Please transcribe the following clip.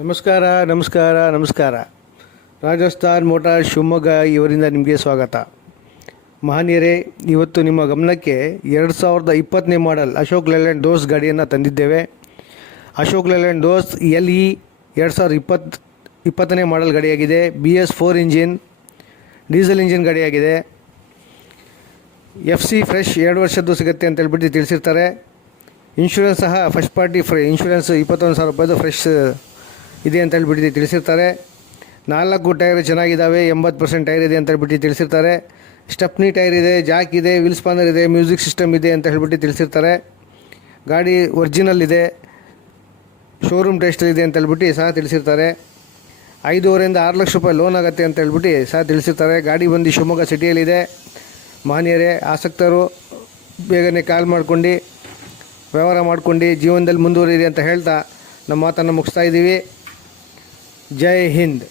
ನಮಸ್ಕಾರ ನಮಸ್ಕಾರ ನಮಸ್ಕಾರ. ರಾಜಸ್ಥಾನ್ ಮೋಟಾರ್ ಶಿವಮೊಗ್ಗ ಇವರಿಂದ ನಿಮಗೆ ಸ್ವಾಗತ. ಮಹನೀಯರೇ, ಇವತ್ತು ನಿಮ್ಮ ಗಮನಕ್ಕೆ ಎರಡು ಸಾವಿರದ ಇಪ್ಪತ್ತನೇ ಮಾಡೆಲ್ ಅಶೋಕ್ ಲೇಲ್ಯಾಂಡ್ ದೋಸ್ ಗಾಡಿಯನ್ನು ತಂದಿದ್ದೇವೆ. Ashok Leyland Dost L E ಎರಡು ಸಾವಿರದ ಇಪ್ಪತ್ತು, ಇಪ್ಪತ್ತನೇ model ಗಾಡಿಯಾಗಿದೆ. B S four engine, diesel engine ಗಾಡಿಯಾಗಿದೆ. F C fresh ಎರಡು ವರ್ಷದ್ದು ಸಿಗುತ್ತೆ ಅಂತ ಹೇಳ್ಬಿಟ್ಟು ತಿಳಿಸಿರ್ತಾರೆ. ಇನ್ಶೂರೆನ್ಸ್ ಸಹ ಫಸ್ಟ್ ಪಾರ್ಟಿ ಫ್ರೆ, ಇನ್ಶೂರೆನ್ಸ್ ಇಪ್ಪತ್ತೊಂದು ಸಾವಿರ ರೂಪಾಯಿದು ಫ್ರೆಶ್ ಇದೆ ಅಂತ ಹೇಳ್ಬಿಟ್ಟು ತಿಳಿಸಿರ್ತಾರೆ. ನಾಲ್ಕು ಟೈರ್ ಚೆನ್ನಾಗಿದ್ದಾವೆ, ಎಂಬತ್ತು ಪರ್ಸೆಂಟ್ ಟೈರ್ ಇದೆ ಅಂತ ಹೇಳ್ಬಿಟ್ಟು ತಿಳಿಸಿರ್ತಾರೆ. ಸ್ಟಪ್ನಿ ಟೈರ್ ಇದೆ, ಜಾಕ್ ಇದೆ, ವಿಲ್ ಸ್ಪಾನರ್ ಇದೆ, ಮ್ಯೂಸಿಕ್ ಸಿಸ್ಟಮ್ ಇದೆ ಅಂತ ಹೇಳ್ಬಿಟ್ಟು ತಿಳಿಸಿರ್ತಾರೆ. ಗಾಡಿ ಒರಿಜಿನಲ್ ಇದೆ, ಶೋರೂಮ್ ಟೆಸ್ಟಲ್ಲಿದೆ ಅಂತ ಹೇಳ್ಬಿಟ್ಟು ಸಹ ತಿಳಿಸಿರ್ತಾರೆ. ಐದೂವರೆಯಿಂದ ಆರು ಲಕ್ಷ ರೂಪಾಯಿ ಲೋನ್ ಆಗುತ್ತೆ ಅಂತ ಹೇಳ್ಬಿಟ್ಟು ಸಹ ತಿಳಿಸಿರ್ತಾರೆ. ಗಾಡಿ ಬಂದು ಶಿವಮೊಗ್ಗ ಸಿಟಿಯಲ್ಲಿದೆ. ಮಹನೀಯರೇ, ಆಸಕ್ತರು, ಬೇಗನೆ ಕಾಲ್ ಮಾಡ್ಕೊಂಡು, ವ್ಯವಹಾರ ಮಾಡ್ಕೊಂಡು, ಜೀವನದಲ್ಲಿ ಮುಂದುವರಿದೆ ಅಂತ ಹೇಳ್ತಾ ನಮ್ಮ ಮಾತನ್ನು ಮುಗಿಸ್ತಾ ಇದ್ದೀವಿ. जय हिंद।